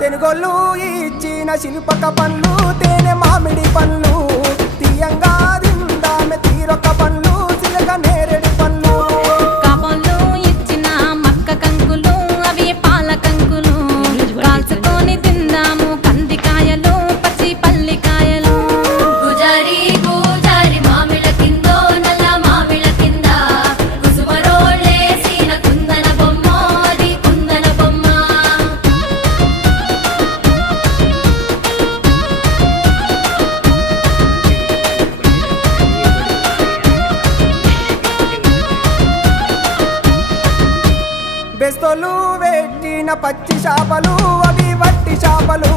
తెనుగోళ్ళు ఇచ్చిన శిల్పక పండ్లు తేనె మామిడి పండ్లు తీయంగా తిందామె తీరొక్క పండ్లు చిలక నేరేడు పండ్లు కాబోళ్ళు ఇచ్చిన మక్క కంకులు అవి పాల కంకులు కాల్చుకొని తిందాము కందికాయలు పచ్చి పల్లికాయలు గుజారి గుజారి మామిళ్ళ కిందో నల్ల మామిళ్ళ కింద కుసుమరోళ్ళేసిన కుందన బొమ్మ అది కుందన బొమ్మ బెస్తోలు పెట్టిన పచ్చి చేపలు అవి వట్టి చేపలు